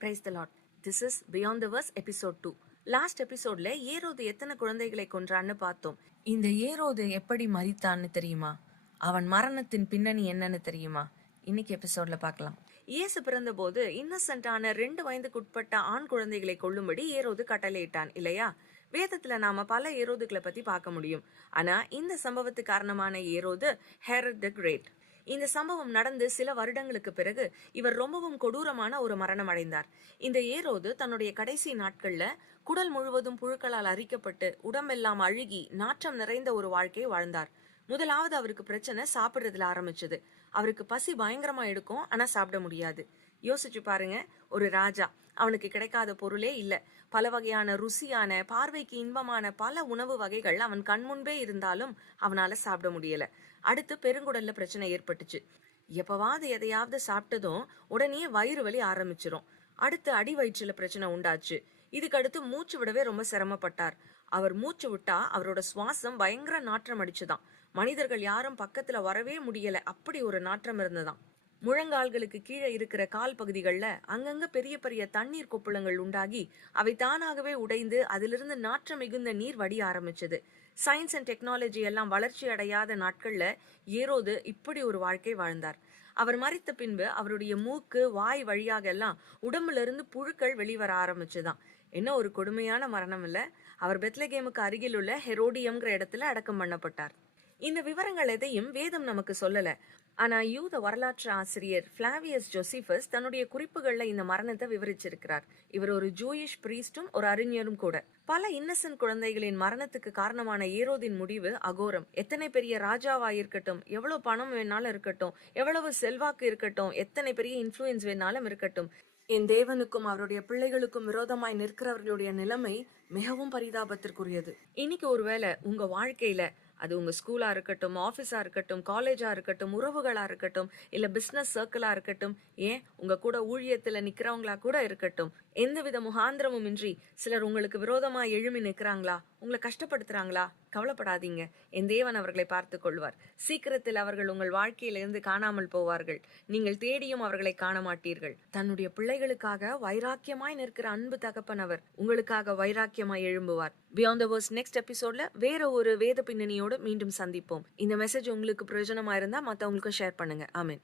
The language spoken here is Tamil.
Price the lord. This is beyond the verse episode 2. Last எபிசோட்ல ஏரோது எத்தனை குழந்தைகளை கொன்றான்னு பார்த்தோம். இந்த ஏரோது எப்படி மரித்தான்னு தெரியுமா? அவன் மரணத்தின் பின்னணி என்னன்னு தெரியுமா? இன்னைக்கு எபிசோட்ல பார்க்கலாம். இயேசு பிறந்த போது இன்னசென்டான 2 வயதுக்குட்பட்ட ஆண் குழந்தைகளை கொல்லும்படி ஏரோது கட்டளையிட்டான் இல்லையா? வேதத்துல நாம பல ஏரோதுகளை பத்தி பார்க்க முடியும். ஆனா இந்த சம்பவத்துக்கு காரணமான ஏரோது ஹெரோட் தி கிரேட். இந்த சம்பவம் நடந்து சில வருடங்களுக்கு பிறகு இவர் ரொம்பவும் கொடூரமான ஒரு மரணம் அடைந்தார். இந்த ஏரோது தன்னுடைய கடைசி நாட்கள்ல குடல் முழுவதும் புழுக்களால் அரிக்கப்பட்டு உடம்பெல்லாம் அழுகி நாற்றம் நிறைந்த ஒரு வாழ்க்கையை வாழ்ந்தார். முதலாவது அவருக்கு பிரச்சனை சாப்பிடுறதுல ஆரம்பிச்சது. அவருக்கு பசி பயங்கரமா எடுக்கும், ஆனா சாப்பிட முடியாது. யோசிச்சு பாருங்க, ஒரு ராஜா, அவனுக்கு கிடைக்காத பொருளே இல்ல. பல வகையான ருசியான பார்வைக்கு இன்பமான பல உணவு வகைகள் அவன் கண்முன்பே இருந்தாலும் அவனால சாப்பிட முடியல. அடுத்து பெருங்குடல்ல பிரச்சனை ஏற்பட்டுச்சு. எப்பவாவது எதையாவது சாப்பிட்டதும் உடனே வயிறு வலி ஆரம்பிச்சிரும். அடுத்து அடி வயிற்றுல பிரச்சனை உண்டாச்சு. இதுக்கு அடுத்து மூச்சு விடவே ரொம்ப சிரமப்பட்டார். அவர் மூச்சு விட்டா அவரோட சுவாசம் பயங்கர நாற்றம் அடிச்சுதான். மனிதர்கள் யாரும் பக்கத்துல வரவே முடியல, அப்படி ஒரு நாற்றம் இருந்ததாம். முழங்கால்களுக்கு கீழே இருக்கிற கால் பகுதிகள்ல அங்கங்க பெரிய பெரிய தண்ணீர் கொப்புளங்கள் உண்டாகி அவை தானாகவே உடைந்து அதிலிருந்து நாற்றம் மிகுந்த நீர் வடிய ஆரம்பிச்சது. சயின்ஸ் அண்ட் டெக்னாலஜி எல்லாம் வளர்ச்சி அடையாத நாட்கள்ல ஏரோது இப்படி ஒரு வாழ்க்கை வாழ்ந்தார். அவர் மரித்த பின்பு அவருடைய மூக்கு வாய் வழியாக எல்லாம் உடம்புல இருந்து புழுக்கள் வெளிவர ஆரம்பிச்சுதான். என்ன ஒரு கொடுமையான மரணம் இல்ல? அவர் பெத்லகேமுக்கு அருகில் உள்ள ஹெரோடியம்ங்கிற இடத்துல அடக்கம் பண்ணப்பட்டார். இந்த விவரங்கள் எதையும் வேதம் நமக்கு சொல்லல. ஆனா யூத வரலாற்று ஆசிரியர் பிளாவியஸ் ஜோசிபஸ் தன்னுடைய குறிப்புகள்ல இந்த மரணத்தை விவரிச்சிருக்கிறார். இவர் ஒரு ஜூயிஷ் பிரீஸ்டும் ஒரு அறிஞரும் கூட. பல இன்னசென்ட் குழந்தைகளின் மரணத்துக்கு காரணமான ஏரோதின் முடிவு அகோரம். எத்தனை பெரிய ராஜாவா இருக்கட்டும், எவ்வளவு பணம் வேணாலும் இருக்கட்டும், எவ்வளவு செல்வாக்கு இருக்கட்டும், எத்தனை பெரிய இன்ஃபுளுன்ஸ் வேணாலும் இருக்கட்டும், என் தேவனுக்கும் அவருடைய பிள்ளைகளுக்கும் விரோதமாய் நிற்கிறவர்களுடைய நிலைமை மிகவும் பரிதாபத்திற்குரியது. இன்னைக்கு ஒருவேளை உங்க வாழ்க்கையில, அது உங்க ஸ்கூலா இருக்கட்டும், ஆபீஸா இருக்கட்டும், காலேஜா இருக்கட்டும், உறவுகளா இருக்கட்டும், இல்ல பிசினஸ் சர்க்கிளா இருக்கட்டும், ஏன் உங்க கூட ஊழியத்துல நிக்கிறவங்களா கூட இருக்கட்டும், எந்தவித முகாந்திரமும் இன்றி சிலர் உங்களுக்கு விரோதமா எழுமி நிற்கிறாங்களா, உங்களை கஷ்டப்படுத்துறாங்களா, கவலைப்படாதீங்க. என் தேவன் அவர்களை பார்த்து கொள்வார். சீக்கிரத்தில் அவர்கள் உங்கள் வாழ்க்கையிலிருந்து காணாமல் போவார்கள். நீங்கள் தேடியும் அவர்களை காண மாட்டீர்கள். தன்னுடைய பிள்ளைகளுக்காக வைராக்கியமாய் நிற்கிற அன்பு தகப்பன் அவர் உங்களுக்காக வைராக்கியமாய் எழும்புவார். பியாண்ட் தி வர்ஸ் நெக்ஸ்ட் எபிசோட்ல வேற ஒரு வேத பின்னணியோடு மீண்டும் சந்திப்போம். இந்த மெசேஜ் உங்களுக்கு பிரயோஜனமா இருந்தா மத்தவங்களுக்கும் ஷேர் பண்ணுங்க. ஆமென்.